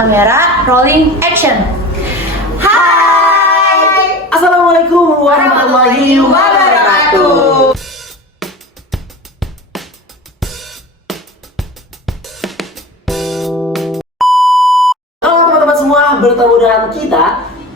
Kamera, rolling, action. Hai. Assalamualaikum warahmatullahi wabarakatuh. Halo teman-teman semua, bertemu dengan kita.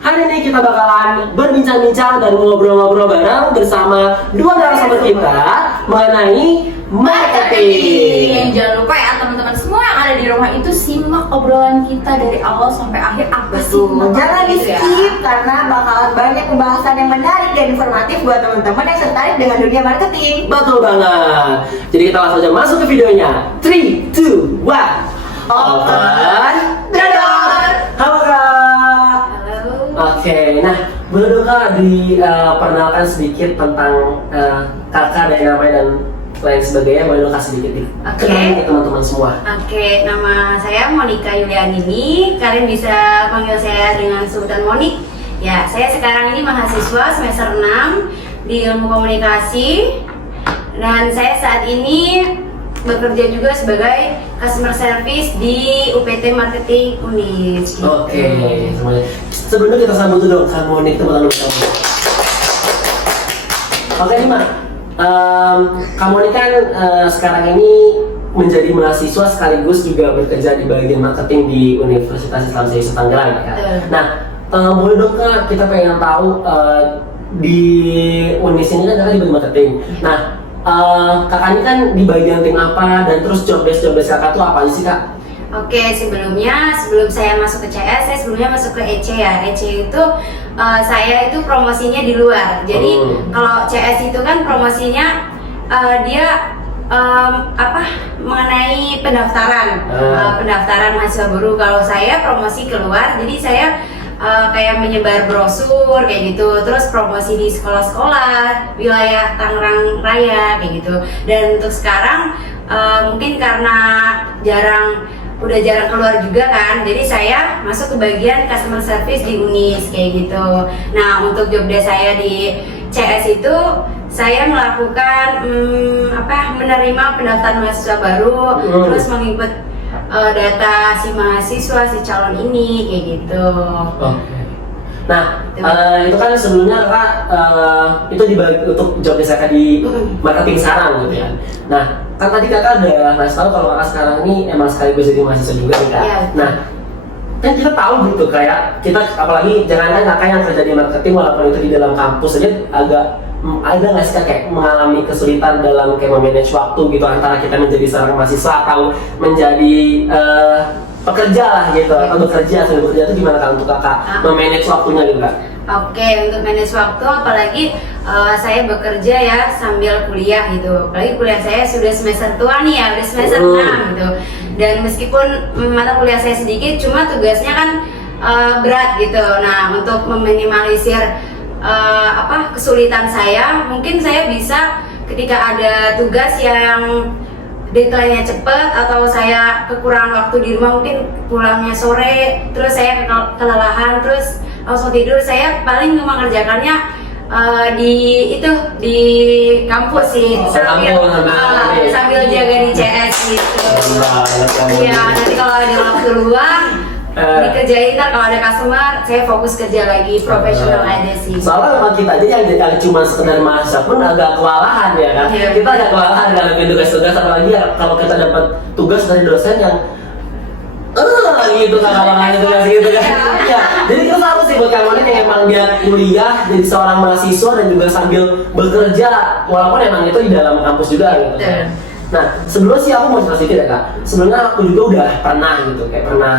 Hari ini kita bakalan berbincang-bincang dan ngobrol-ngobrol bareng bersama dua narasumber kita mengenai marketing. Jangan lupa ya teman-teman semua yang ada di rumah itu simak obrolan kita dari awal sampai akhir. Apa sih? Jangan di gitu ya. skip karena bakalan banyak pembahasan yang menarik dan informatif buat teman-teman yang tertarik dengan dunia marketing. Betul banget. Jadi kita langsung aja masuk ke videonya. 3, 2, 1. Open the door. Halo Kak. Halo. Oke, nah boleh dong Kak diperkenalkan sedikit tentang kakak dan namanya dan lain sebagainya. Boleh dong Kak sedikit kenalin ke teman-teman semua. Oke, nama saya Monica Yulianini. Kalian bisa panggil saya dengan sebutan Monik. Ya, saya sekarang ini mahasiswa semester 6 di Ilmu Komunikasi. Dan saya saat ini bekerja juga sebagai customer service di UPT Marketing Unis. Oke, semuanya. Sebelumnya kita sambut dulu Kak Monik, teman-teman kamu. Oke nih Mak, Kak Monik kan sekarang ini menjadi mahasiswa sekaligus juga bekerja di bagian marketing di Universitas Islam Syekh Tangerang ya. Nah, boleh dong Kak, kita pengen tahu di Unis ini kan Kakak di bagian marketing. Nah, kakak ini kan di bagian tim apa dan terus job desk kakak tuh apa aja sih Kak? Oke, sebelum saya masuk ke CS, saya sebelumnya masuk ke EC ya. EC itu saya itu promosinya di luar. Jadi kalau CS itu kan promosinya dia mengenai pendaftaran, pendaftaran mahasiswa baru. Kalau saya promosi keluar, jadi saya kayak menyebar brosur kayak gitu, terus promosi di sekolah-sekolah wilayah Tangerang Raya kayak gitu. Dan untuk sekarang mungkin karena udah jarang keluar juga kan, jadi saya masuk ke bagian customer service di Unis kayak gitu. Nah, untuk job desk saya di CS itu saya melakukan menerima pendaftaran mahasiswa baru, terus menginput data si mahasiswa, si calon ini kayak gitu. Oke. Nah, itu kan sebelumnya Kak itu dibagi untuk job desk Kakak di marketing sekarang gitu ya. Nah, kan tadi Kakak udah ngasih tahu kalau Kakak sekarang ini emang sekaligus jadi mahasiswa juga nih Kak. Iya. Nah, kan kita tahu gitu kayak kita apalagi jangankan Kakak yang kerja di marketing walaupun itu di dalam kampus aja agak ada nggak sih Kak kayak mengalami kesulitan dalam kayak memanage waktu gitu antara kita menjadi seorang mahasiswa atau menjadi pekerja lah gitu atau bekerja sambil bekerja itu gimana Kak untuk Kakak memanage waktunya gitu Kak? Oke, untuk manage waktu apalagi saya bekerja ya sambil kuliah gitu. Apalagi kuliah saya sudah semester tua nih ya, udah semester 6 gitu. Dan meskipun mata kuliah saya sedikit, cuma tugasnya kan berat gitu. Nah, untuk meminimalisir kesulitan saya, mungkin saya bisa ketika ada tugas yang deadline-nya cepet atau saya kekurangan waktu di rumah, mungkin pulangnya sore, terus saya kelelahan, terus langsung tidur, saya paling mengerjakannya di kampus sih, sambil jaga di CS gitu. Iya, nanti kalau ada waktu luang dikerjain, ntar kalau ada customer saya fokus kerja lagi, profesional aja sih. Soalnya memang kita aja yang cuma sekedar mahasiswa pun agak kewalahan ya kan. Kita agak kewalahan kalau bikin tugas-tugas, apalagi ya kalau kita dapat tugas dari dosen yang gitu kan, kalangan tugas gitu kan. Ya, jadi kita harus sih buat kawan yang emang dia kuliah jadi seorang mahasiswa dan juga sambil bekerja walaupun emang itu di dalam kampus juga gitu. Nah, sebelumnya sih aku mau cerita sedikit ya Kak. Sebelumnya aku juga udah pernah gitu, kayak pernah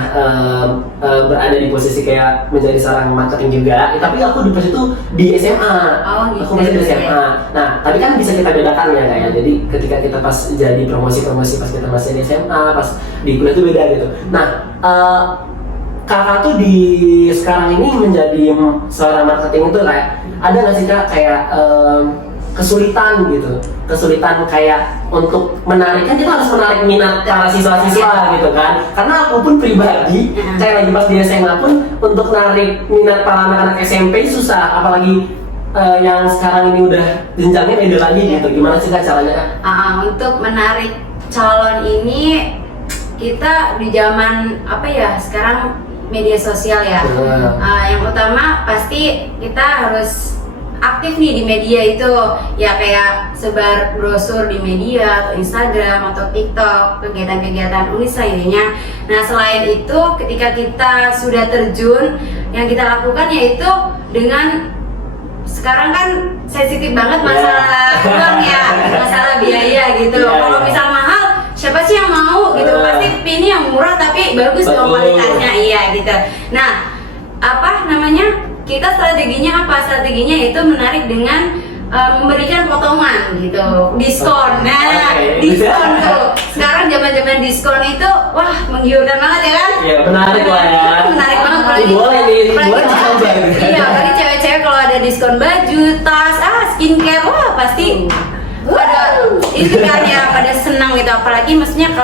berada di posisi kayak menjadi seorang marketing juga. Tapi aku di posisi itu di SMA. Oh, gitu. Aku masih di SMA. Nah, tapi kan bisa kita bedakan ya Kak ya. Jadi ketika kita pas jadi promosi-promosi pas kita masih di SMA, pas di kuliah itu beda gitu. Nah, Kakak tuh di sekarang ini menjadi seorang marketing itu kayak ada nggak sih Kak kayak kesulitan gitu, kesulitan kayak untuk menarik, kan kita harus menarik minat para siswa-siswa gitu kan. Karena aku pun pribadi kayak lagi pas di SMA pun untuk narik minat para anak-anak SMP susah, apalagi yang sekarang ini udah jenjangnya beda lagi gitu. Gimana sih Kak caranya Kak? Untuk menarik calon ini kita di zaman apa ya sekarang media sosial ya. Yang utama pasti kita harus aktif nih di media itu, ya kayak sebar brosur di media atau Instagram atau TikTok, kegiatan-kegiatan unis lah intinya. Nah selain itu ketika kita sudah terjun, yang kita lakukan yaitu dengan sekarang kan sensitif banget masalah uang ya, masalah biaya gitu. Kalau misal mahal, siapa sih yang mau gitu? Pasti pilih yang murah tapi bagus dong kualitasnya, iya gitu. Nah, apa namanya? Kita strateginya apa? Strateginya itu menarik dengan memberikan potongan gitu, diskon. Nah, diskon tuh. Sekarang zaman-zaman diskon itu wah menggiurkan banget ya kan? Iya, menarik lah ya. Menarik banget apalagi. Boleh nih, boleh dicoba. Iya, apalagi cewek-cewek kalau ada diskon baju, tas, skincare, wah pasti pada itu kan ya, pada senang gitu. Apalagi maksudnya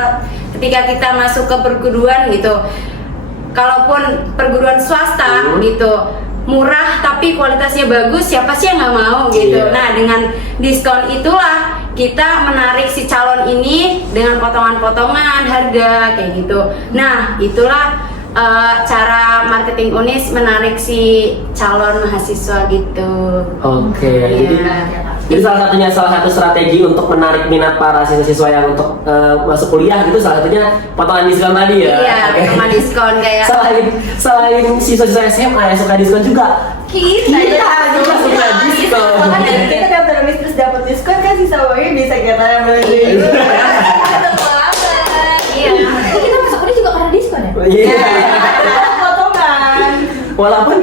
ketika kita masuk ke perguruan gitu, kalaupun perguruan swasta gitu murah tapi kualitasnya bagus, siapa sih yang nggak mau gitu. Nah dengan diskon itulah kita menarik si calon ini dengan potongan-potongan harga kayak gitu. Nah itulah cara marketing UNIS menarik si calon mahasiswa gitu. Oke, jadi salah satu strategi untuk menarik minat para siswa-siswa yang untuk masuk kuliah gitu, salah satunya potongan diskon tadi ya. Iya, potongan diskon kayak. Selain siswa-siswa SMA yang suka diskon juga. Kita juga suka diskon. Makanya kita daftar UNIS terus dapat diskon kan sisa uangnya bisa kita beli. Iya. Kita masuk UNIS juga karena diskon ya? Iya. Ada potongan. Walaupun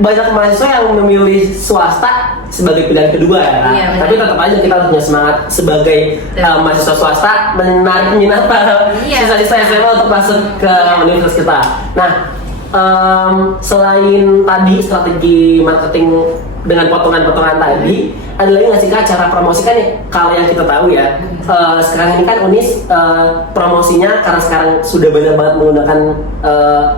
banyak mahasiswa yang memilih swasta sebagai pilihan kedua ya. Iya, tapi tetap aja kita harus punya semangat sebagai mahasiswa swasta menarik minat para siswa-siswa SMA untuk masuk ke universitas kita. Nah, selain tadi strategi marketing dengan potongan-potongan tadi, ada lagi nggak sih Kak cara promosikannya? Kalau yang kita tahu ya, sekarang ini kan UNIS promosinya karena sekarang sudah banyak banget menggunakan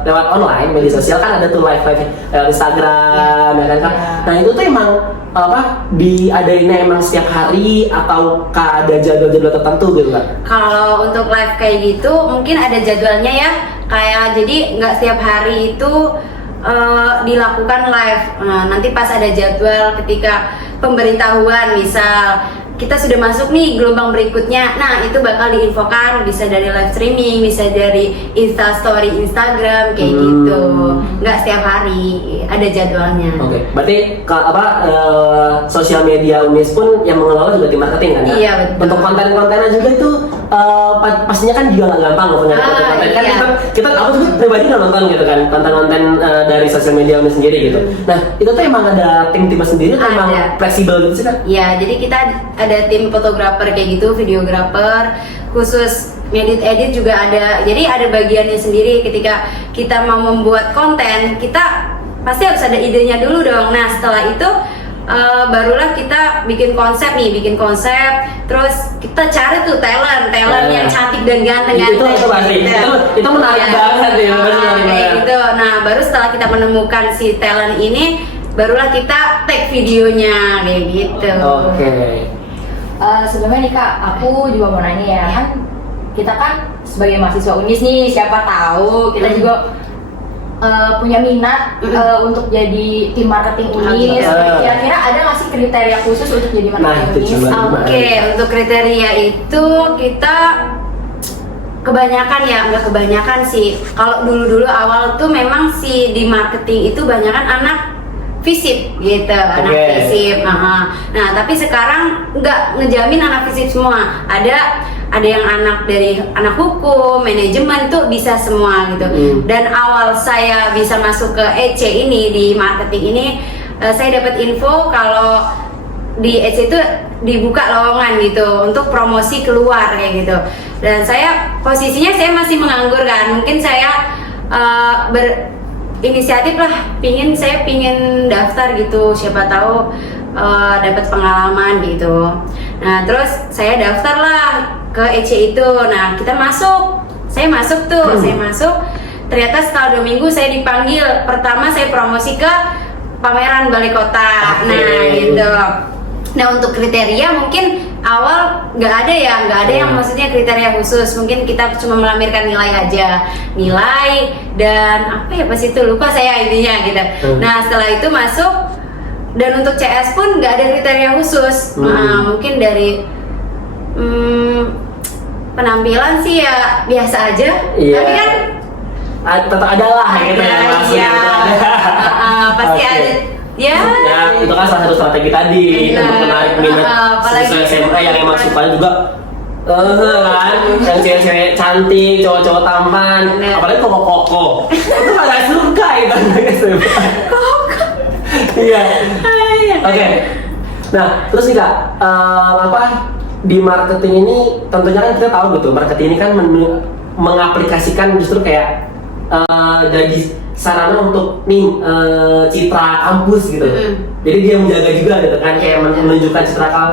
lewat online media sosial, kan ada tuh live lewat Instagram ya kan Kak? Nah itu tuh emang apa diadainnya emang setiap hari atau ada jadwal-jadwal tertentu gitu Kak? Kalau untuk live kayak gitu mungkin ada jadwalnya ya, kayak jadi nggak setiap hari itu dilakukan live. Nah, nanti pas ada jadwal ketika pemberitahuan misal kita sudah masuk nih gelombang berikutnya, nah itu bakal diinfokan, bisa dari live streaming, bisa dari Instastory Instagram kayak gitu. Nggak setiap hari, ada jadwalnya. Oke, berarti sosial media UNIS pun yang mengelola juga tim marketing kan? Iya betul. Untuk konten-kontennya juga itu pastinya kan juga nggak gampang loh punya konten-konten. Kan kita aku juga pribadi nonton gitu kan konten-konten dari sosial media UNIS sendiri gitu. Nah itu tuh emang ada tim-tim sendiri atau emang fleksibel gitu sih Kak? Iya, jadi kita ada tim fotografer kayak gitu, videografer khusus, edit juga ada. Jadi ada bagiannya sendiri. Ketika kita mau membuat konten, kita pasti harus ada idenya dulu dong. Nah setelah itu barulah kita bikin konsep, terus kita cari tuh talent yang cantik dan ganteng. Itu pasti, itu menarik banget ya. Kayak gitu. Nah baru setelah kita menemukan si talent ini, barulah kita tag videonya kayak gitu. Oke. Sebelumnya nih Kak, aku juga mau nanya ya, kan kita kan sebagai mahasiswa UNIS nih, siapa tahu kita juga punya minat untuk jadi tim marketing UNIS. Kira-kira ada nggak sih kriteria khusus untuk jadi marketing UNIS? Oke, untuk kriteria itu kita kebanyakan ya, nggak kebanyakan sih. Kalau dulu awal tuh memang sih di marketing itu banyakan anak FISIP gitu, anak FISIP. Nah, tapi sekarang nggak ngejamin anak FISIP semua. Ada yang dari anak hukum, manajemen tuh bisa semua gitu. Dan awal saya bisa masuk ke EC ini di marketing ini, saya dapat info kalau di EC itu dibuka lowongan gitu untuk promosi keluar kayak gitu. Dan posisinya saya masih menganggur kan. Mungkin saya inisiatif lah, saya pingin daftar gitu, siapa tahu dapat pengalaman gitu. Nah terus saya daftar lah ke EC itu. Nah kita saya masuk. Ternyata setelah 2 minggu saya dipanggil. Pertama saya promosi ke pameran balai kota. Nah gitu. Nah untuk kriteria mungkin awal nggak ada yang maksudnya kriteria khusus, mungkin kita cuma melampirkan nilai aja, nilai dan apa ya pas itu lupa saya intinya gitu. Nah setelah itu masuk, dan untuk CS pun nggak ada kriteria khusus. Nah, mungkin dari penampilan sih ya biasa aja, tapi kan tetap ada lah gitu ya, masuk ya, gitu. pasti Oke. ada. Ya, itu kan salah satu strategi tadi untuk menarik minat apalagi siswa SMA yang emang sukanya juga kan, yang cewek-cewek cantik, cowok-cowok tampan, apalagi koko-koko itu pada suka itu iya. Oke. Nah, terus nih Kak, di marketing ini tentunya kan kita tahu gitu, marketing ini kan mengaplikasikan justru kayak jadi sarana untuk citra kampus gitu. Jadi dia menjaga juga gitu kan, kayak menunjukkan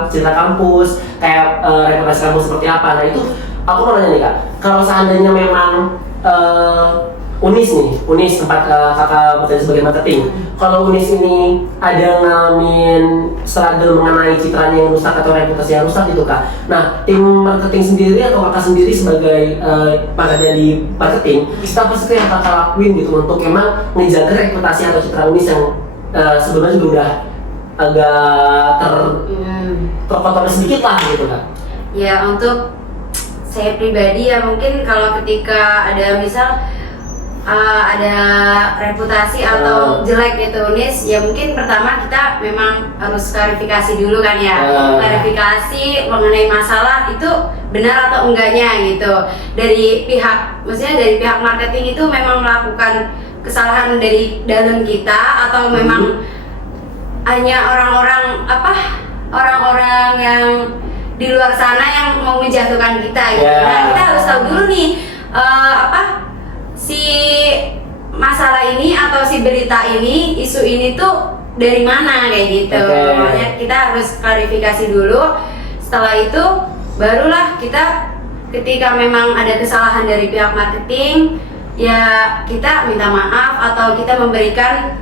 citra kampus, kayak reputasi kampus seperti apa. Nah itu aku mau nanya nih Kak, kalau seandainya memang Unis tempat kakak bekerja sebagai marketing. Kalau Unis ini ada ngalamin struggle mengenai citranya yang rusak atau reputasi yang rusak gitu Kak. Nah, tim marketing sendiri atau kakak sendiri sebagai pekerja di marketing, apa sih yang kakak lakuin gitu untuk emang menjaga reputasi atau citra Unis yang sebenarnya juga udah agak terkotor sedikit lah gitu Kak. Ya untuk saya pribadi ya mungkin kalau ketika ada misal ada reputasi atau jelek gitu Unis, ya mungkin pertama kita memang harus klarifikasi dulu kan ya, klarifikasi mengenai masalah itu benar atau enggaknya gitu. Dari pihak, maksudnya dari pihak marketing itu memang melakukan kesalahan dari dalam kita atau memang hanya orang-orang yang di luar sana yang mau menjatuhkan kita gitu. Nah kita harus tahu dulu nih si masalah ini atau si berita ini, isu ini tuh dari mana kayak gitu. Makanya kita harus klarifikasi dulu. Setelah itu barulah kita ketika memang ada kesalahan dari pihak marketing, ya kita minta maaf atau kita memberikan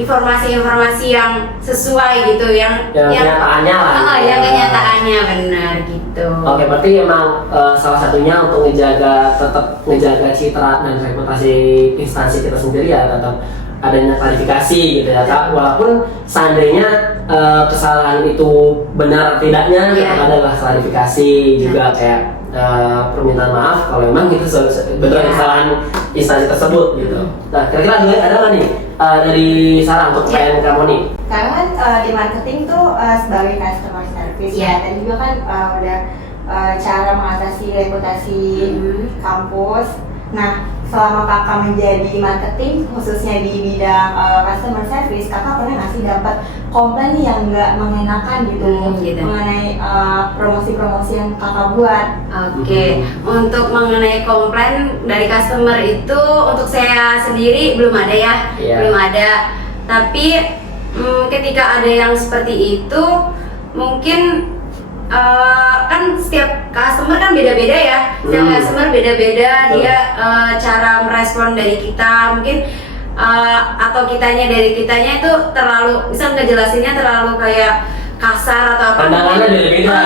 informasi-informasi yang sesuai gitu, yang kenyataannya lah. Yang kenyataannya benar gitu. Oke, berarti emang salah satunya untuk tetap ngejaga citra dan reputasi instansi kita sendiri ya tetap adanya klarifikasi gitu ya Kak. Walaupun seandainya kesalahan itu benar atau tidaknya, tetap adalah klarifikasi juga kayak permintaan maaf kalau memang itu benar kesalahan instansi tersebut gitu. Nah, kira-kira ada nggak nih dari Sarah untuk pertanyaan kamu nih? Karena kan di marketing tuh sebagai customer service ya, dan juga kan udah cara mengatasi reputasi kampus. Nah, selama kakak menjadi marketing khususnya di bidang customer service, kakak pernah nggak sih dapat komplain nih yang nggak mengenakan gitu mengenai promosi-promosi yang kakak buat? Oke, untuk mengenai komplain dari customer itu untuk saya sendiri belum ada ya, belum ada. Tapi ketika ada yang seperti itu, mungkin kan setiap customer kan beda-beda ya, setiap customer beda-beda dia cara merespon dari kita mungkin atau kitanya dari kitanya itu terlalu, misal ngejelasinnya terlalu kayak kasar atau apa, pandangannya beda-beda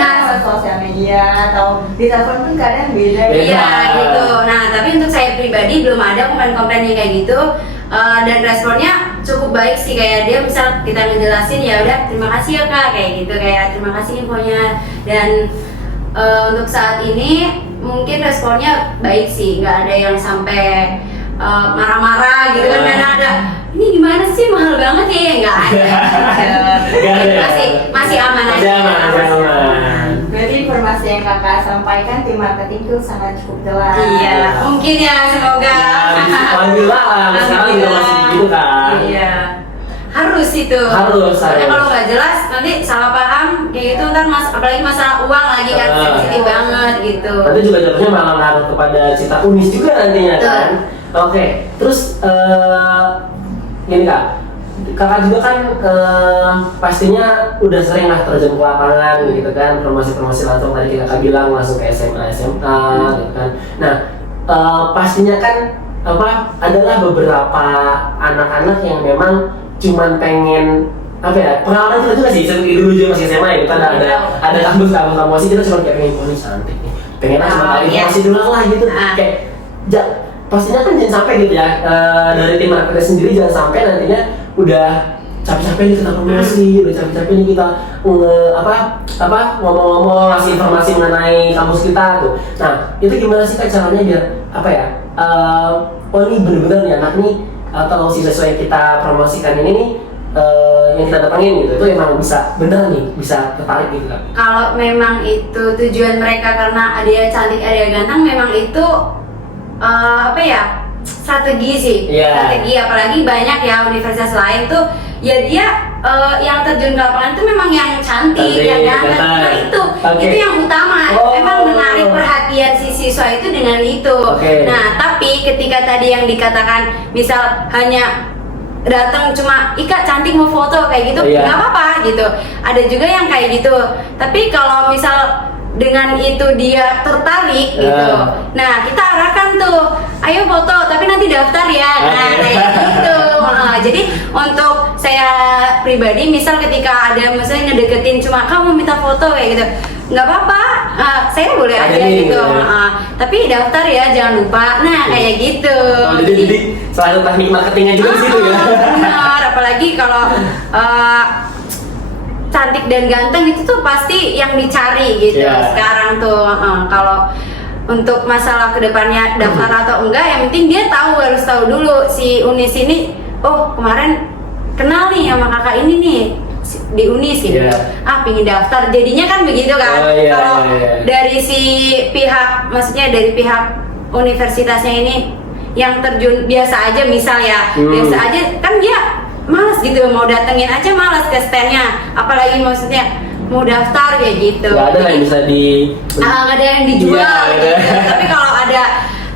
Nah, sosial media atau di telepon pun kadang beda. Iya gitu. Nah tapi untuk saya pribadi belum ada komplain-komplain yang kayak gitu. Dan responnya cukup baik sih, kayak dia misal kita ngejelasin ya udah terima kasih ya Kak kayak gitu, kayak terima kasih infonya. Dan untuk saat ini mungkin responnya baik sih, nggak ada yang sampai marah-marah gitu kan, karena ada ini gimana sih mahal banget ya, nggak ada. Masih aman aja. Berarti informasi yang kakak sampaikan tim marketing itu sangat cukup jelas. Iya, mungkin ya, semoga. Alhamdulillah, sekarang juga masih gitu kan. Iya, harus itu. Soalnya kalau nggak jelas nanti salah paham kayak gitu ntar apalagi masalah uang lagi kan sensitif banget gitu. Nanti juga jatuhnya malah ngaruh kepada cita Unis juga nantinya kan. Oke, terus gini Kak, kakak juga kan pastinya udah sering lah terjun ke lapangan gitu kan, promosi-promosi langsung tadi kakak bilang langsung ke SMA gitu kan. Nah pastinya kan adalah beberapa anak-anak yang memang cuman pengen apa ya, pengalaman kita juga sih, seperti dulu juga masih SMA ya, kita ada kampus-kampus promosi, kita cuma kayak pengen ini cantik nih, pengen cuma tahu informasi dulu lah gitu, kayak pastinya kan jangan sampai gitu ya, dari tim marketing sendiri jangan sampai nantinya udah capek-capek nih kita promosi, udah capek-capek nih kita ngomong-ngomong ngasih informasi mengenai kampus kita tuh. Nah itu gimana sih Kak caranya biar apa ya? Oh ini bener-bener nih anak nih atau siswa yang kita promosikan ini nih yang kita datangin gitu, itu emang bisa bener nih, bisa tertarik gitu kan? Kalau memang itu tujuan mereka karena ada yang cantik, ada yang ganteng, memang itu strategi sih, strategi. Apalagi banyak ya universitas lain tuh ya dia yang terjun ke lapangan itu memang yang cantik, yang ganteng. Nah itu yang utama. Emang menarik perhatian si siswa itu dengan itu. Nah tapi ketika tadi yang dikatakan misal hanya datang cuma Ika cantik mau foto kayak gitu, nggak apa-apa gitu. Ada juga yang kayak gitu. Tapi kalau misal dengan itu dia tertarik gitu, nah kita arahkan tuh, ayo foto tapi nanti daftar ya. Nah kayak gitu. Jadi untuk saya pribadi misal ketika ada misalnya ngedeketin cuma kamu minta foto kayak gitu, nggak apa-apa, saya boleh aja gitu. Tapi daftar ya jangan lupa. Nah kayak gitu. Jadi selalu teknik marketingnya juga di situ ya. Benar, apalagi kalau cantik dan ganteng itu tuh pasti yang dicari gitu. Sekarang tuh kalau untuk masalah kedepannya daftar atau enggak, yang penting dia harus tahu dulu si Unis ini, oh kemarin kenal nih sama kakak ini nih di Unis gitu. Pingin daftar, jadinya kan begitu kan. Kalau dari si pihak, maksudnya dari pihak universitasnya ini yang terjun biasa aja misal ya, biasa aja kan dia malas gitu, mau datengin aja malas ke standnya, apalagi maksudnya mau daftar kayak gitu. Gak ada yang bisa nggak ada yang dijual gitu. Tapi kalau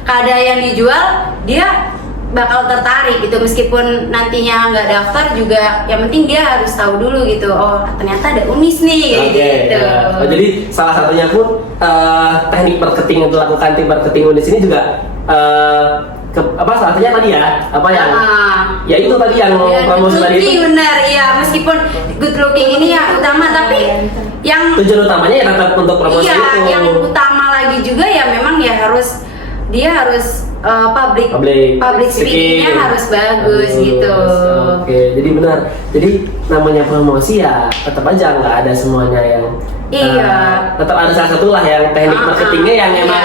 ada yang dijual, dia bakal tertarik gitu, meskipun nantinya nggak daftar juga, yang penting dia harus tahu dulu gitu, oh ternyata ada Unis nih kayak gitu. Jadi salah satunya pun teknik marketing yang dilakukan tim marketing Unis ini juga salah satunya tadi ya, ya itu tadi yang promosi tadi itu. Benar, iya, meskipun good looking ini yang utama, tapi yang tujuan utamanya ya tetap untuk promosi itu. Yang utama lagi juga ya memang ya dia harus public speaking-nya harus bagus gitu. Jadi benar. Jadi namanya promosi ya tetap aja nggak ada semuanya yang tetap ada salah satu lah yang teknik marketingnya yang emang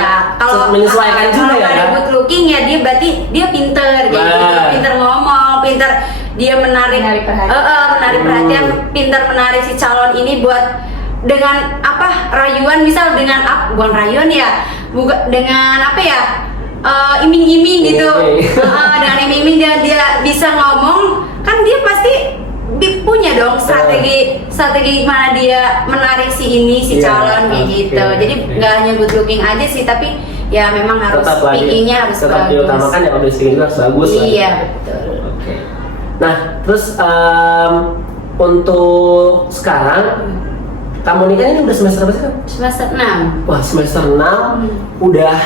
menyesuaikan juga ya. Kalau good looking ya dia berarti dia pinter gitu, pinter ngomong, pinter dia menarik perhatian, pinter menarik si calon ini buat dengan rayuan, misal dengan bukan rayuan ya, dengan iming-iming gitu. Dengan iming-iming dia bisa ngomong, kan dia pasti punya dong strategi gimana dia menarik si calon kayak gitu. Jadi nggak hanya good looking aja sih, tapi ya memang harus speakingnya harus tetap bagus. diutamakan ya, public speaking harus bagus. Iya betul. Nah terus untuk sekarang kamu ini kan ini udah semester berapa sih kan? Semester 6. Wah semester 6 udah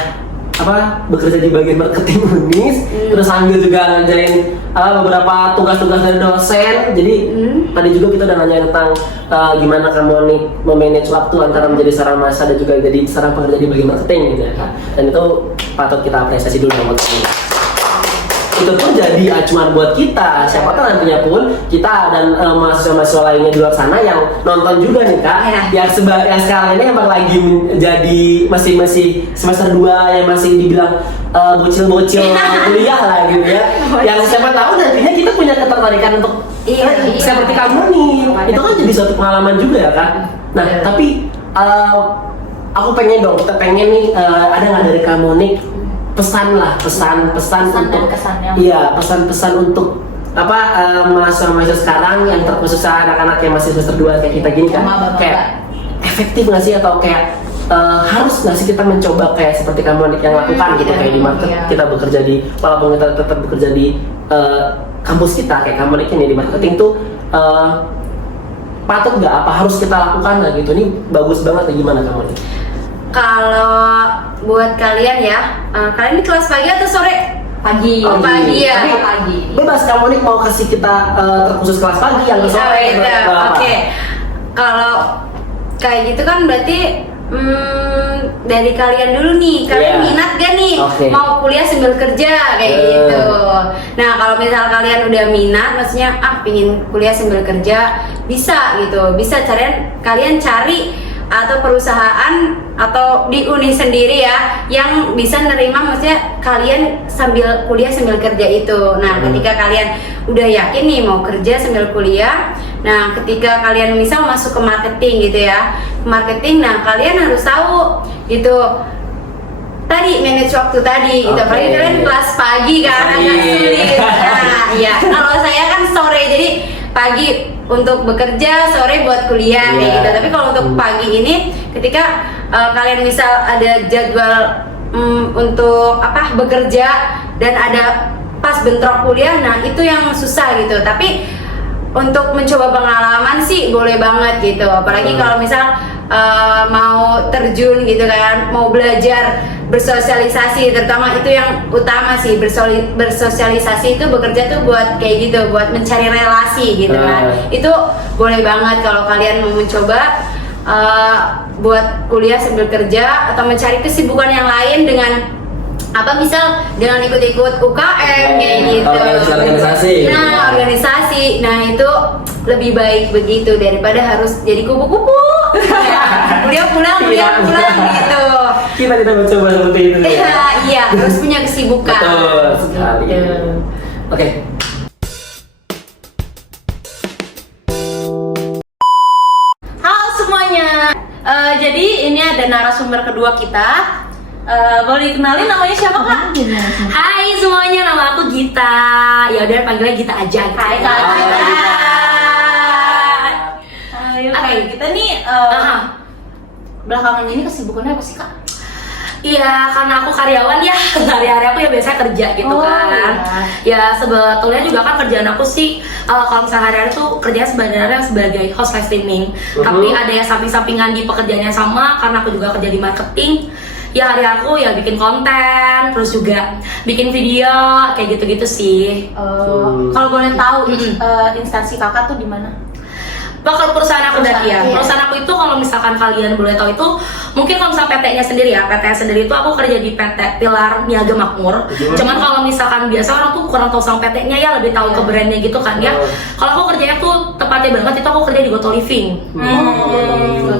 bekerja di bagian marketing Unis, terus sambil juga ngajarin beberapa tugas-tugas dari dosen. Jadi tadi juga kita udah nanya tentang gimana kamu nih memanage waktu antara menjadi seorang mahasiswa dan juga jadi seorang pekerja di bagian marketing gitu ya Kak. Dan itu patut kita apresiasi dulu sama kamu. Itu pun jadi acuan buat kita, siapa tahu nantinya pun kita dan mahasiswa-mahasiswa lainnya di luar sana yang nonton juga nih Kak, yang sekarang ini emang lagi menjadi masih semester 2 yang masih dibilang bocil-bocil kuliah lah gitu ya, yang siapa tahu nantinya kita punya ketertarikan untuk seperti kamu nih, itu kan jadi suatu pengalaman juga ya Kak. Nah tapi aku pengen dong, kita pengen nih ada nggak dari kamu nih pesan untuk pesan-pesan untuk mahasiswa sekarang yang terkhusus anak-anak yang masih semester 2 kayak kita gini kan, kayak efektif nggak sih atau kayak harus nggak sih kita mencoba kayak seperti kamu yang lakukan gitu, kayak di market kita bekerja di, walaupun kita tetap bekerja di kampus kita kayak kamu ini di marketing tuh patut nggak, apa harus kita lakukan nggak gitu, ini bagus banget, gimana kamu nih? Kalau buat kalian ya, kalian di kelas pagi atau sore? pagi. Oh, pagi ya. Tapi Pagi. bebas kamu nih mau kasih kita terkhusus kelas pagi yang sore Oh, itu. atau apa? Oke. Kalau kayak gitu kan berarti dari kalian dulu nih, kalian Iya. minat gak nih Oke. mau kuliah sambil kerja kayak gitu. Nah kalau misal kalian udah minat, maksudnya pingin kuliah sambil kerja, bisa gitu, bisa kalian cari atau perusahaan atau di uni sendiri ya yang bisa nerima maksudnya kalian sambil kuliah sambil kerja itu. Nah ketika kalian udah yakin nih mau kerja sambil kuliah, nah ketika kalian misal masuk ke marketing gitu ya, marketing, nah kalian harus tahu gitu tadi manage waktu tadi gitu. Oke. Apalagi kalian kelas pagi kan Pagi. agak sulit. Nah iya, kalau saya kan sore, jadi pagi untuk bekerja, sore buat kuliah kayak Iya. gitu. Tapi kalau untuk pagi ini ketika kalian misal ada jadwal untuk bekerja dan ada pas bentrok kuliah, nah itu yang susah gitu. Tapi untuk mencoba pengalaman sih boleh banget gitu, apalagi kalau misal mau terjun gitu kan, mau belajar bersosialisasi, terutama itu yang utama sih, bersosialisasi itu bekerja tuh buat kayak gitu, buat mencari relasi gitu kan. Itu boleh banget kalau kalian mau mencoba buat kuliah sambil kerja atau mencari kesibukan yang lain dengan misal dengan ikut-ikut UKM kayak gitu. Organisasi. Nah, organisasi. Nah, itu lebih baik begitu daripada harus jadi kupu-kupu. Kuliah pulang gitu. Kita tidak mencoba seperti itu ya. Iya, harus punya kesibukan. Betul sekali. Gitu. Oke. Halo semuanya. Jadi ini ada narasumber kedua kita. Boleh dikenalin namanya siapa Kak? Hai semuanya, nama aku Gita. Ya udah panggilnya Gita aja. Hai Kak. Ayo Kak, kita nih belakangan ini kesibukannya apa sih Kak? Iya, karena aku karyawan ya, hari-hari aku ya biasanya kerja gitu kan. Ya sebetulnya juga kan kerjaan aku sih, kalau misalnya hari-hari tuh kerja sebenarnya sebagai host live streaming. Tapi ada yang samping-sampingan di pekerjaannya sama, karena aku juga kerja di marketing. Ya hari aku ya bikin konten, terus juga bikin video, kayak gitu-gitu sih. Kalau boleh tahu instansi Kakak tuh di mana? Bakal perusahaan aku Perusahaan, ya. iya. Perusahaan aku itu kalau misalkan kalian boleh tahu itu mungkin kalau misalkan PT-nya sendiri ya, PT-nya sendiri itu aku kerja di PT Pilar Niaga Makmur. Cuman kalau misalkan biasa orang tuh kurang tahu sama PT-nya ya, lebih tahu ke brandnya gitu kan ya. Kalau aku kerjanya tuh tepatnya banget itu aku kerja di Goto Living.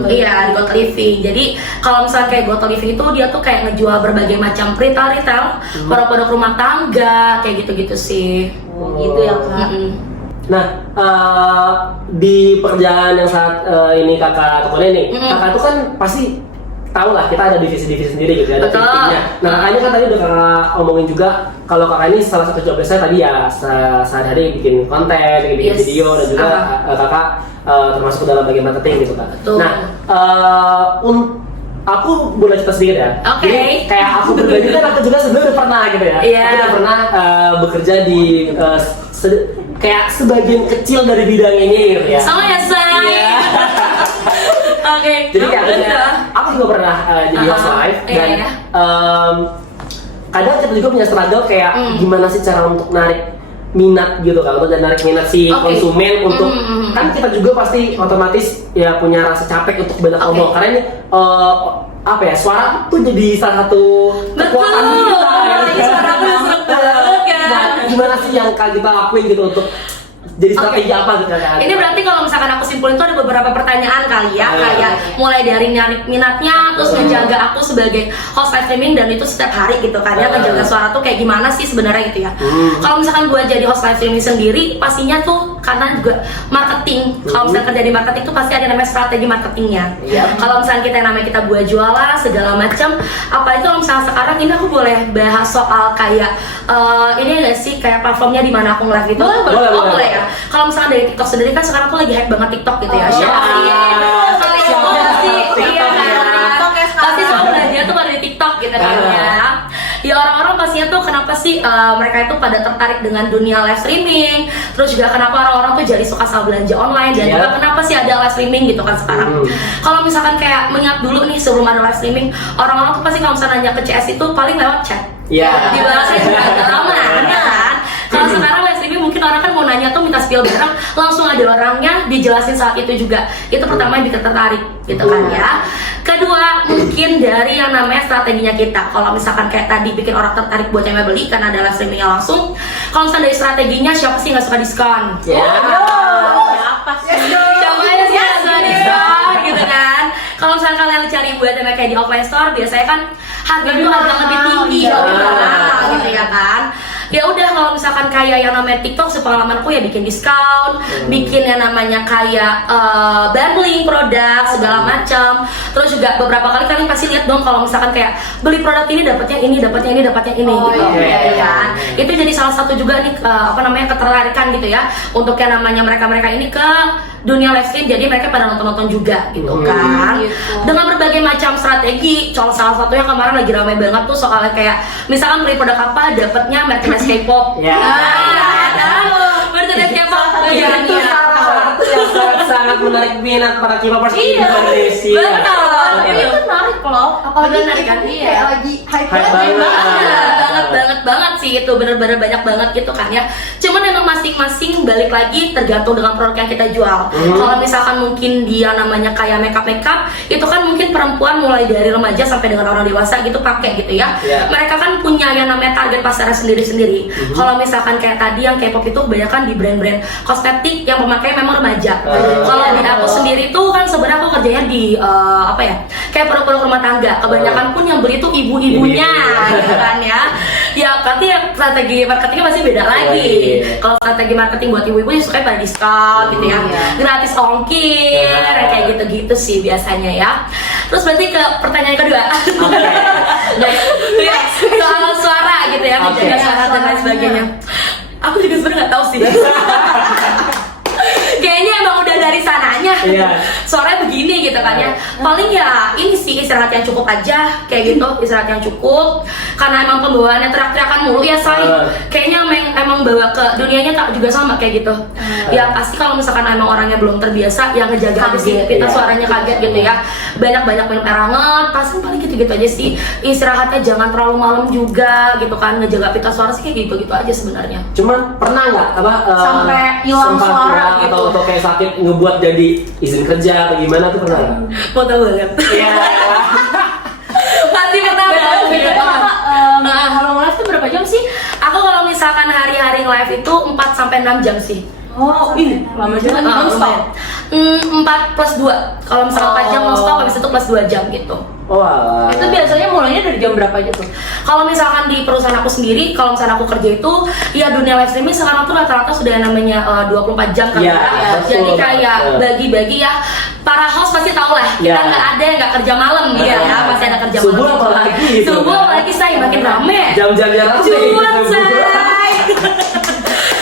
Iya, di Goto Living. Jadi kalau misalkan kayak Goto Living itu dia tuh kayak ngejual berbagai macam retail, produk-produk rumah tangga, kayak gitu-gitu sih. Gitu ya Kak. Nah, di pekerjaan yang saat ini kakak tekuni nih, kakak tuh kan pasti tahu lah kita ada divisi-divisi sendiri gitu ya, ada Betul. tim-timnya. Nah, kakaknya kan tadi udah kakak omongin juga kalau kakak ini salah satu job saya tadi ya sehari-hari bikin konten, bikin video dan juga kakak termasuk ke dalam bagian marketing gitu kan. Betul. Nah, aku boleh cerita sedikit ya. Oke. Jadi kayak aku pribadi kan aku juga sebenarnya udah pernah gitu ya. Iya. Aku udah pernah bekerja di kayak sebagian kecil dari bidang ini gitu ya. Sama ya say. Iya. Oke. Jadi kayak aku juga pernah jadi host live dan Iya. kadang kita juga punya struggle kayak gimana sih cara untuk narik minat gitu kan, untuk narik minat si konsumen untuk kan kita juga pasti otomatis ya punya rasa capek untuk banyak ngomong karena ini suara tuh jadi salah satu kekuatan kita. Iya, suara aku serak banget kan. Nah, gimana sih yang kita lakuin gitu untuk jadi strategi apa gitu kan? Ini berarti kalau misalkan aku simpulin tuh ada beberapa pertanyaan kali ya, kayak mulai dari nyari minatnya, terus ngejaga aku sebagai host live streaming dan itu setiap hari gitu kan ya, ngejaga suara tuh kayak gimana sih sebenarnya gitu ya. Kalau misalkan gue jadi host live streaming sendiri, pastinya tuh karena juga marketing. Kalau misalkan kerja di marketing tuh pasti ada namanya strategi marketingnya. Kalau misalkan kita yang namanya kita buat jualan segala macam, apalagi kalau misalkan sekarang ini aku boleh bahas soal kayak ini nggak sih kayak platformnya di mana aku nge-live gitu. Boleh ya. Kalau misalkan dari TikTok sendiri kan sekarang tuh lagi hype banget TikTok gitu ya. Siapa sih? Iya kan. Pasti semua belajar tuh pada di TikTok gitu kan ya. Ya orang-orang pastinya tuh kenapa sih mereka itu pada tertarik dengan dunia live streaming. Terus juga kenapa orang-orang tuh jadi suka sama belanja online dan juga kenapa sih ada live streaming gitu kan sekarang. Kalau misalkan kayak mengingat dulu nih sebelum ada live streaming, orang-orang tuh pasti kalau misalnya nanya ke CS itu paling lewat chat. Iya. Dibalasnya juga agak lama spill bareng, langsung ada orangnya dijelasin saat itu juga. Itu pertama yang bikin tertarik gitu kan ya. Kedua, mungkin dari yang namanya strateginya kita. Kalau misalkan kayak tadi bikin orang tertarik buat yang beli karena adalah streamingnya langsung. Kalau misalkan dari strateginya, siapa sih nggak suka diskon? Siapa sih? Siapa aja sih nggak suka diskon gitu kan? Kalau misalkan kalian cari buat yang kayak di offline store, biasanya kan harganya tuh agak lebih tinggi gitu ya kan. Ya udah, kalau misalkan kayak yang namanya TikTok, sepengalamanku ya bikin diskon, bikin yang namanya kayak bundling produk segala macam. Terus juga beberapa kali kalian pasti lihat dong kalau misalkan kayak beli produk ini dapatnya ini, dapatnya ini, dapatnya ini gitu. Ya kan? Itu jadi salah satu juga nih ketertarikan gitu ya untuk yang namanya mereka-mereka ini ke dunia live stream, jadi mereka pada nonton-nonton juga gitu kan. Dengan berbagai macam strategi, salah satunya kemarin lagi ramai banget tuh soalnya kayak misalkan beli produk apa dapatnya merchandise K-pop. Merchandise K-pop Itu salah satu yang sangat menarik minat para K-popers di Indonesia. Betul, itu menarik loh. Apalagi Menarik kan? kayak lagi hype banget sih, itu bener-bener banyak banget gitu kan ya. Cuman memang masing-masing balik lagi tergantung dengan produk yang kita jual. Kalau misalkan mungkin dia namanya kayak makeup itu kan mungkin perempuan mulai dari remaja sampai dengan orang dewasa gitu pakai gitu ya. Mereka kan punya yang namanya target pasarnya sendiri-sendiri. Kalau misalkan kayak tadi yang K-pop itu kebanyakan di brand-brand kosmetik yang pemakai memang remaja. Kalau di aku sendiri tuh kan sebenarnya aku kerjanya di kayak produk-produk rumah tangga. Kebanyakan pun yang beli tuh ibu-ibunya gitu kan ya. Ya berarti strategi marketingnya pasti beda lagi. Kalau strategi marketing buat ibu-ibu ya suka pada diskon gitu ya, gratis ongkir, kayak gitu-gitu sih biasanya ya. Terus berarti ke pertanyaan kedua, ya, soal suara gitu ya, menjaga suara dan lain sebagainya. Aku juga sebenarnya nggak tahu sih. Kayaknya emang udah dari sananya suaranya begini gitu kan ya. Paling ya ini sih istirahat yang cukup aja kayak gitu, istirahat yang cukup. Karena emang pembawaannya teriak-teriakan mulu ya say. Kayaknya emang bawa ke dunianya tak juga sama kayak gitu. Ya pasti kalau misalkan emang orangnya belum terbiasa, yang ngejaga aja sih kita suaranya kaget gitu ya. Banyak-banyak minum air hangat, pasti paling gitu-gitu aja sih. Istirahatnya jangan terlalu malam juga gitu kan, ngejaga pita suara sih kayak gitu-gitu aja sebenarnya. Cuman pernah nggak sampai hilang suara gitu atau kayak sakit ngebuat jadi izin kerja atau gimana tuh pernah nggak? Mau tahu banget. Pasti pernah banget. Kalau live tuh berapa jam sih? Aku kalau misalkan hari-hari live itu 4 sampai 6 jam sih. Oh, lama juga nih non-stop. 4 plus 2. Kalau misalkan 4 jam non-stop, habis itu plus 2 jam gitu. Itu biasanya mulainya dari jam berapa aja tuh? Kalau misalkan di perusahaan aku sendiri, kalau misalkan aku kerja itu, ya dunia live streaming sekarang tuh rata-rata sudah yang namanya 24 jam kan ya. Jadi kayak bagi-bagi ya. Para host pasti tahu lah, kita nggak ada yang nggak kerja malam ya, pasti ada kerja malam. Subuh apalagi gitu. Subuh apalagi saya makin rame. Jam-jamnya rame. Cuan say.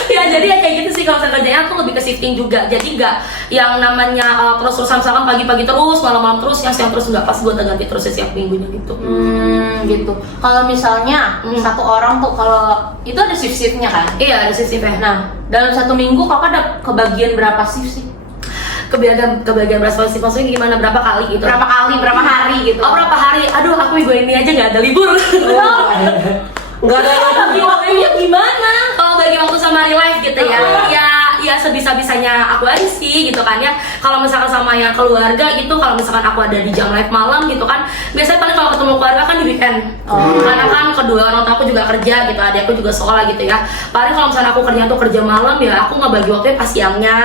Ya jadi ya kayak gitu sih, kalau saya kerjanya aku lebih ke shifting juga. Jadi nggak yang namanya terus-terusan misalkan pagi-pagi terus, malam-malam terus, yang siang terus nggak, pas gue ganti terus setiap minggunya gitu. Gitu. Kalau misalnya satu orang tuh, kalau itu ada shift-shiftnya kan? Iya ada shift-shiftnya. Nah, dalam satu minggu kakak ada kebagian berapa shift sih? Kebagian berapa sih, maksudnya gimana, berapa kali gitu? Berapa kali, berapa hari gitu? Oh berapa hari? Aduh aku minggu ini aja nggak ada libur. Nggak ada bagi waktunya gimana? Kalau bagi waktu sama real life gitu ya, ya sebisa-bisanya aku aja sih gitu kan ya. Kalau misalkan sama yang keluarga gitu, kalau misalkan aku ada di jam live malam gitu kan, biasanya paling kalau ketemu keluarga kan di weekend. Karena kan kedua orang tua aku juga kerja gitu, adikku juga sekolah gitu ya. Paling kalau misalkan aku kerja tuh kerja malam, ya aku nggak bagi waktunya pas siangnya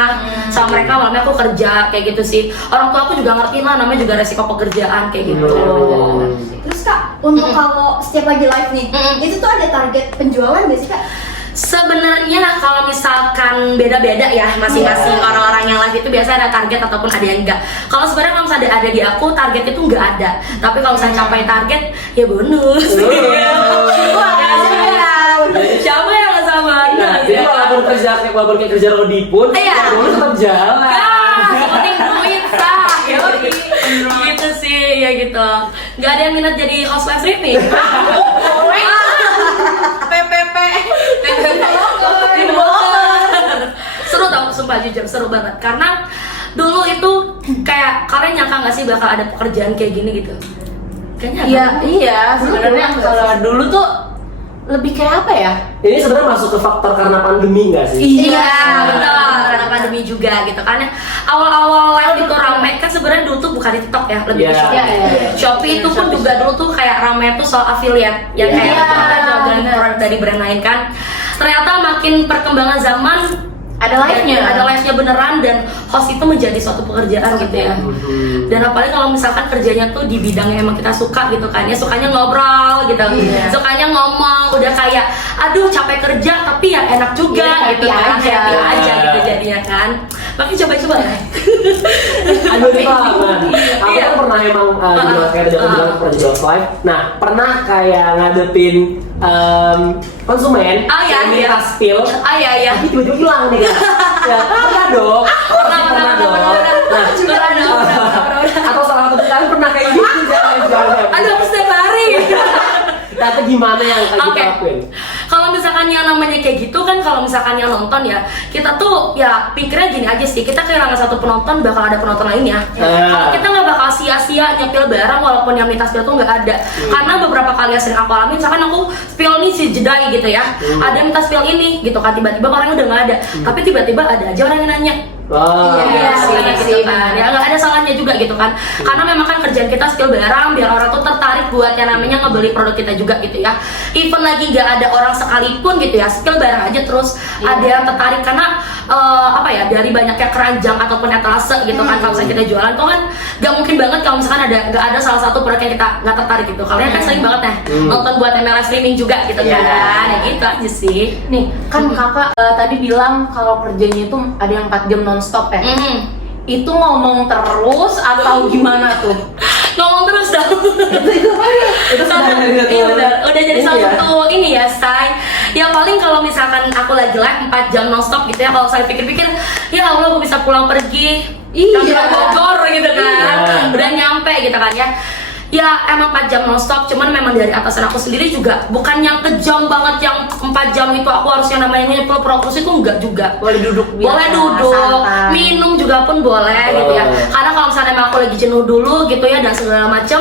sama mereka, malamnya aku kerja kayak gitu sih. Orang tua aku juga ngertiin lah, namanya juga resiko pekerjaan kayak gitu. Terus Kak, untuk kalau setiap lagi live nih, itu tuh ada target penjualan nggak sih Kak? Sebenarnya kalau misalkan beda-beda ya masing-masing orang-orang yang live itu biasa ada target ataupun ada yang enggak. Kalau sebenarnya kalau misalnya ada di aku, target itu enggak ada. Tapi kalau misalnya capai target ya bonus. Siapa yang nggak sama? Jadi walaupun kerja Rodi pun, bonus tetap jalan. Penting duit sah. Gitu sih ya gitu. Nggak ada yang minat jadi host live streaming. PPP. Seru tau, sumpah jujur seru banget. Karena dulu itu kayak kalian nyangka nggak sih bakal ada pekerjaan kayak gini gitu? Kayaknya Iya sebenarnya kalau dulu tuh lebih kayak apa ya? Ini sebenarnya masuk ke faktor karena pandemi nggak sih? Iya, betul, karena pandemi juga gitu kan ya. Awal-awal live itu rame kan sebenarnya dulu tuh bukan di TikTok ya, lebih ke Iya. Shopee. Iya. Shopee itu pun juga dulu tuh kayak rame tuh soal affiliate yang Iya. kayak kita jualan bener. produk dari brand lain kan. Ternyata makin perkembangan zaman Ada live-nya. ada live-nya beneran dan host itu menjadi suatu pekerjaan gitu ya. Dan apalagi kalau misalkan kerjanya tuh di bidang yang emang kita suka gitu kan ya, sukanya ngobrol gitu, Iya. sukanya ngomong, udah kayak aduh capek kerja tapi ya enak juga Iya, gitu happy kan, aja. happy aja gitu jadinya kan. Makanya coba-coba ya. Aduh nih Pak, aku Iya. kan pernah emang juga kayak jalan pernah di Jalan Live. Nah, pernah kayak ngadepin konsumen Oh, iya, yang minta iya. spill, Ah iya. tapi tiba-tiba hilang nih kan. Ya, pernah dong. Pernah dong. Nah, atau salah satu dari kalian pernah kayak gitu jangan. Aduh aku setiap hari. Tapi gimana yang kalian Oke. lakuin? Kalau misalkan yang namanya kayak gitu kan, kalau misalkan yang nonton ya, kita tuh ya pikirnya gini aja sih, kita kehilangan satu penonton bakal ada penonton lainnya. Kalau kita nggak bakal sia-sia nyepil barang walaupun yang minta spill tuh nggak ada. Karena beberapa kali yang sering aku alami, misalkan aku spill nih si jedai gitu ya, ada yang minta spill ini gitu kan, tiba-tiba orangnya udah nggak ada, tapi tiba-tiba ada aja orang yang nanya. Wah, Iya, Sih, bener gitu sih, kan. bener. Ya nggak ada salahnya juga gitu kan. Karena memang kan kerjaan kita spill barang biar orang tuh tertarik buat yang namanya ngebeli produk kita juga gitu ya. Even lagi nggak ada orang sekalipun gitu ya, spill barang aja terus ada yang tertarik karena apa ya, dari banyaknya keranjang ataupun etalase gitu kan. Kalau misalnya kita jualan tuh kan nggak mungkin banget kalau misalkan nggak ada salah satu produk yang kita nggak tertarik gitu. Kalian kan sering banget ya nonton buat MLM streaming juga gitu Iya. kan. Ya gitu aja sih. Nih, kan kakak tadi bilang kalau kerjanya itu ada yang 4 jam nonstop ya. Itu ngomong terus atau gimana tuh? Ngomong terus dong. itu Satu- sebenarnya iya udah jadi ini ya. satu ini ya style. Ya paling kalau misalkan aku lagi live 4 jam nonstop gitu ya, kalau saya pikir-pikir ya Allah aku bisa pulang pergi Iya. Bogor gitu kan, Iya. udah nyampe gitu kan ya. Ya emang 4 jam nonstop, cuman memang dari atasan aku sendiri juga bukan yang kejam banget yang 4 jam itu aku harus yang namanya nyepel progres itu enggak juga. Boleh duduk Boleh biasa, duduk, santai. minum juga pun boleh gitu ya. Karena kalau misalnya emang aku lagi jenuh dulu gitu ya dan segala macam,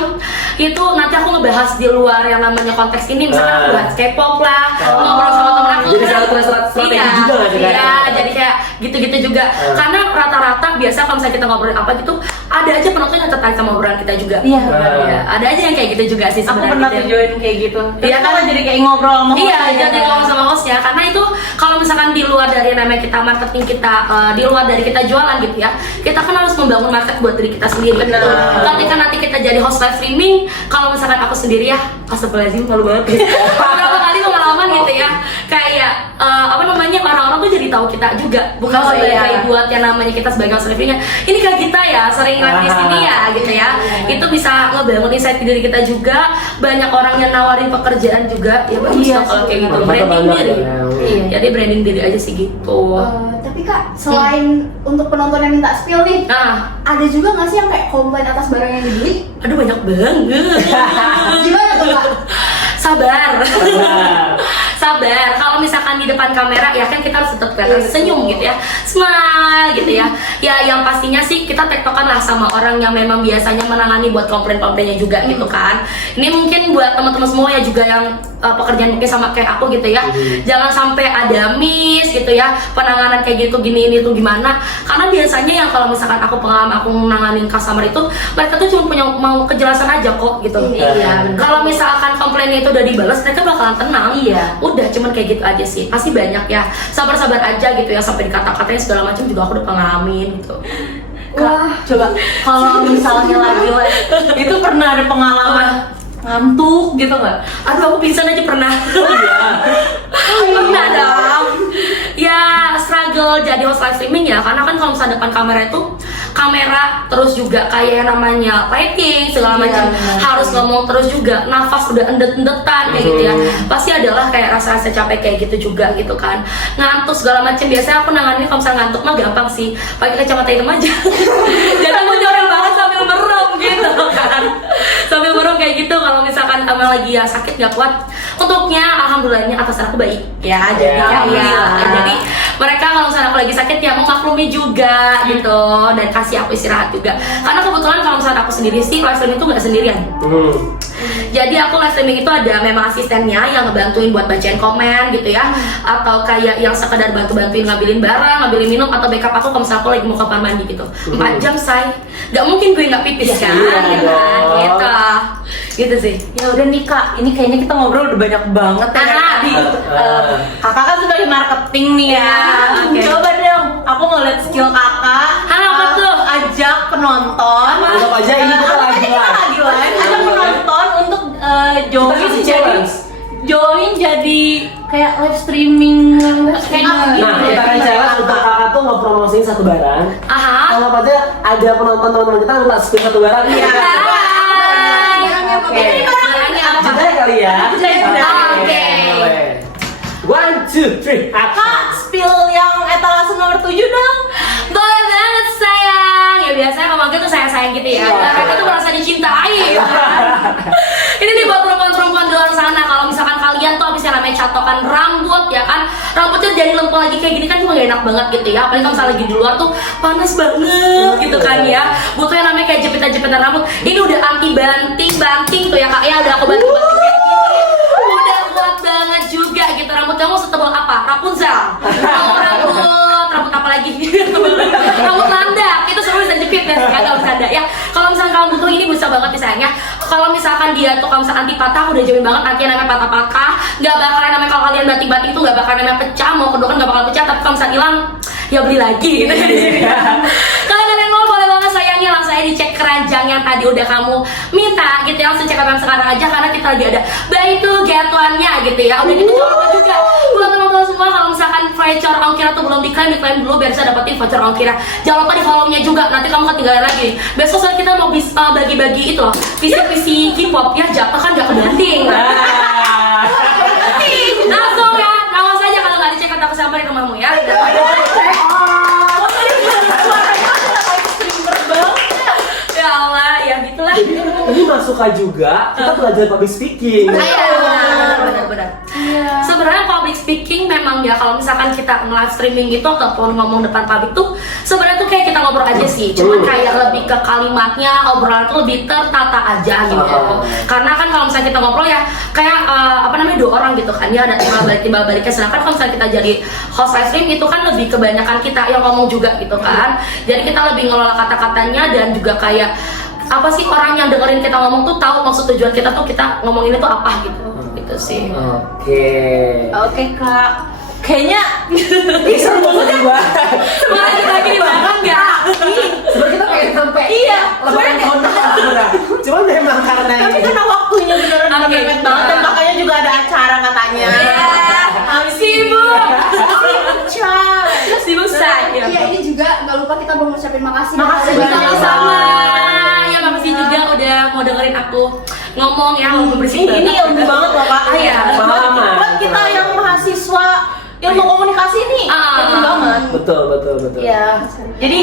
itu nanti aku ngebahas di luar yang namanya konteks ini, misalkan aku bahas K-pop lah, ngobrol sama temen aku. Jadi strategi Iya, juga nggak sih, Kak? iya, jadi kayak gitu-gitu juga. Karena rata-rata biasa kalau misalnya kita ngobrolin apa gitu, ada aja penonton yang tertarik sama obrolan kita juga. Iya. Ya, ada aja yang kayak gitu juga sih Aku sebenarnya. pernah gitu. tuh join kayak gitu. Iya kan? Jadi kayak ngobrol sama Iya, hostnya, jadi kan? ngomong sama hostnya. Karena itu kalau misalkan di luar dari namanya kita marketing kita, di luar dari kita jualan gitu ya, kita kan harus membangun market buat diri kita sendiri. Benar. Gitu. Ketika nanti kita jadi host live streaming, kalau misalkan aku sendiri ya, astagfirullahaladzim malu banget. Beberapa kali pengalaman gitu ya, kayak apa namanya, orang-orang tuh jadi tahu kita juga, bukan Oh, sebagai iya. buat yang namanya kita sebagai host live streaming. Ini kayak kita ya, sering live di sini ya, gitu ya. Itu bisa ngebangun insight di diri kita juga. Banyak orang yang nawarin pekerjaan juga, ya bagus Iya dong kalau kayak gitu. sih. Branding Banyak diri. ya. Iya. Jadi branding diri aja sih gitu. Tapi kak, selain untuk penonton yang minta spill nih, Nah, ada juga nggak sih yang kayak komplain atas barang yang dibeli? aduh banyak banget. Gimana tuh kak? Sabar. Nah, Sabar. Kalau misalkan di depan kamera ya kan kita harus tetap kelihatan senyum gitu ya, smile gitu ya. Ya yang pastinya sih kita tektokan lah sama orang yang memang biasanya menangani buat komplain-komplainnya juga gitu kan. Ini mungkin buat teman-teman semua ya juga yang pekerjaan mungkin sama kayak aku gitu ya. Jangan sampai ada miss gitu ya, penanganan kayak gitu gini ini tuh gimana. Karena biasanya yang kalau misalkan aku pengalaman aku nanganin customer itu, mereka tuh cuma punya mau kejelasan aja kok gitu. Iya, bener. Kalau misalkan komplainnya itu udah dibalas, mereka bakalan tenang. Iya. Udah cuman kayak gitu aja sih. Pasti banyak ya. Sabar-sabar aja gitu ya, sampai dikata-katain segala macam juga aku udah pengalamin gitu. Kak, coba kalau misalnya lagi live, itu pernah ada pengalaman ngantuk gitu nggak? Aduh aku pingsan aja pernah. iya. Pernah dong. Ya struggle jadi host live streaming ya, karena kan kalau misalnya depan kamera itu kamera terus juga kayak yang namanya lighting segala Iya, macam, benar. harus ngomong terus juga, nafas udah endet-endetan kayak gitu ya. Pasti adalah kayak rasa-rasa capek kayak gitu juga gitu kan. Ngantuk segala macam. Biasanya aku nanganin kalau misalnya ngantuk mah gampang sih, pakai kacamata hitam aja. Jadi aku nyorel banget sambil merem gitu kan. Sambil merem kayak gitu kalau misalkan emang lagi ya sakit gak kuat. Untuknya alhamdulillahnya atasan aku baik ya, jadi jadi mereka kalau misalnya aku lagi sakit ya memaklumi juga gitu dan kasih aku istirahat juga. Karena kebetulan kalau misalnya aku sendiri sih live streaming itu nggak sendirian. Jadi aku live streaming itu ada memang asistennya yang ngebantuin buat bacain komen gitu ya, atau kayak yang sekedar bantu-bantuin ngambilin barang, ngambilin minum, atau backup aku kalau misalnya aku lagi mau kamar mandi gitu. 4 jam say, nggak mungkin gue nggak pipis kan, Iya dong. gitu sih. Ya udah nih Kak, ini kayaknya kita ngobrol udah banyak banget ya dari tadi. Kakak kan sebagai marketing nih ya. Oke. Coba dong, aku ngeliat skill kakak. Apa tuh? Ajak penonton. Anggap aja ini kita Anggap lagi aja kita live. lagi live. Ajak penonton untuk join Kita kasih jadi challenge. jadi kayak live streaming kayak gitu. Nah, kita akan challenge untuk kakak tuh ngepromosiin satu barang. Aha. Anggap aja ada penonton teman-teman kita minta spill satu barang. Iya. Oke. Ini barangnya apa? Jeda kali ya. Jeda. Oke. 1, 2, 3, Kak, action. spill yang etalase nomor 7 dong. Boleh banget sayang. Ya biasanya kalau manggil tuh sayang-sayang gitu ya. Mereka tuh merasa dicintai. Ini nih buat perempuan-perempuan di luar sana. Kalau misalkan kalian tuh habis yang namanya catokan rambut ya kan, rambutnya jadi lempeng lagi kayak gini kan cuma gak enak banget gitu ya. Apalagi kalau misalnya lagi di luar tuh panas banget gitu kan ya. Butuh yang namanya kayak jepitan-jepitan rambut. Ini udah anti banting tuh ya kak ya. Udah aku banting-banting kayak gini. Udah kuat banget juga gitu. Rambut kamu setebal apa? Rapunzel. Mau rambut apa lagi? Rambut landak. Itu seru bisa jepit ya. Kagak bercanda ya. Kalau misalkan kamu butuh ini bisa banget misalnya. Kalau misalkan dia tuh kalau misalkan anti patah, udah jamin banget nanti yang namanya patah-patah. Gak bakalan namanya kalau kalian banting-banting itu gak bakalan namanya pecah. Mau kedua kan gak bakal pecah. Tapi kalau misalkan hilang, ya beli lagi gitu ya di sini. Kalau kalian mau boleh banget sayangnya langsung aja dicek keranjang yang tadi udah kamu minta gitu ya. Langsung cek yang sekarang aja karena kita lagi ada buy to get one-nya gitu ya. Udah gitu jangan juga buat teman-teman semua kalau misalkan voucher ongkir tuh belum diklaim dulu biar bisa dapetin voucher ongkir. Jangan lupa di follow-nya juga, nanti kamu ketinggalan lagi nih. Besok soalnya kita mau bagi-bagi itu loh, visi K-pop ya, jatuh kan gak kebanting. Langsung ya, awas aja kalau nggak dicek aku sampai di rumahmu ya. Ya Allah, ya gitulah. Jadi ini Masuka juga kita belajar public speaking. Benar. Sebenarnya public speaking memang ya kalau misalkan kita live streaming gitu ataupun ngomong depan publik tuh sebenarnya tuh kayak kita ngobrol aja sih. Cuman kayak lebih ke kalimatnya, obrolan tuh lebih tertata aja gitu. Karena kan kalau misalnya kita ngobrol ya kayak dua orang gitu kan ya, ada timbal baliknya. Sedangkan kalau misalnya kita jadi host live stream itu kan lebih kebanyakan kita yang ngomong juga gitu kan. Jadi kita lebih ngelola kata-katanya dan juga kayak apa sih orang yang dengerin kita ngomong tuh tahu maksud tujuan kita tuh kita ngomong ini tuh apa gitu sih. Oke Kak, kayaknya Seru banget juga. Sebenarnya kita lagi di belakang ya. Sebenarnya kita pengen sampai Iya, lebaran tahun depan sebenarnya. Cuman memang karena tapi ini. karena waktunya beneran udah Oke. mepet banget dan makanya juga ada acara katanya. Sibuk. Terus Sibuk say. Iya, ini juga nggak lupa kita mau ngucapin makasih. Makasih banyak. Sama-sama. Ya makasih juga udah mau dengerin aku ngomong ya, mau bersih Ini ilmu banget loh Kak. Iya. Buat kita yang mahasiswa ilmu komunikasi nih, ilmu banget. Betul. Iya. Jadi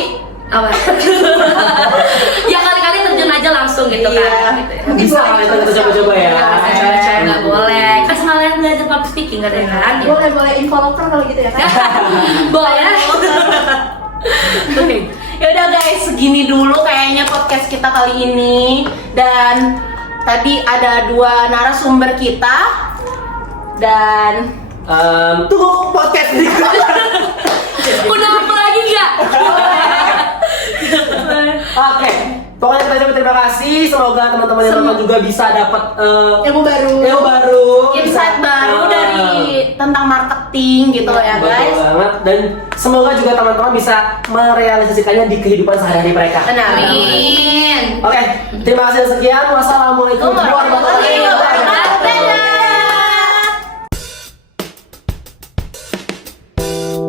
apa? Ya kali-kali terjun aja langsung gitu Iya. kan. Gitu ya. Bisa kali kita coba-coba ya. Saya nggak boleh. Kan sekalian belajar public speaking nggak ada yang kan? Boleh info loker kalau gitu ya kan? Boleh. Oke. Ya udah guys, segini dulu kayaknya podcast kita kali ini. Dan tadi ada 2 narasumber kita dan Tunggu podcast berikutnya. Udah apa lagi nggak? Oke, pokoknya kita ucapin terima kasih. Semoga teman-teman yang nonton juga bisa dapat Ilmu baru. insight baru dari tentang marketing gitu ya Betul guys. banget. Dan semoga juga teman-teman bisa merealisasikannya di kehidupan sehari-hari mereka. Benar. Amin. Oke, terima kasih sekian. Wassalamualaikum warahmatullahi wabarakatuh.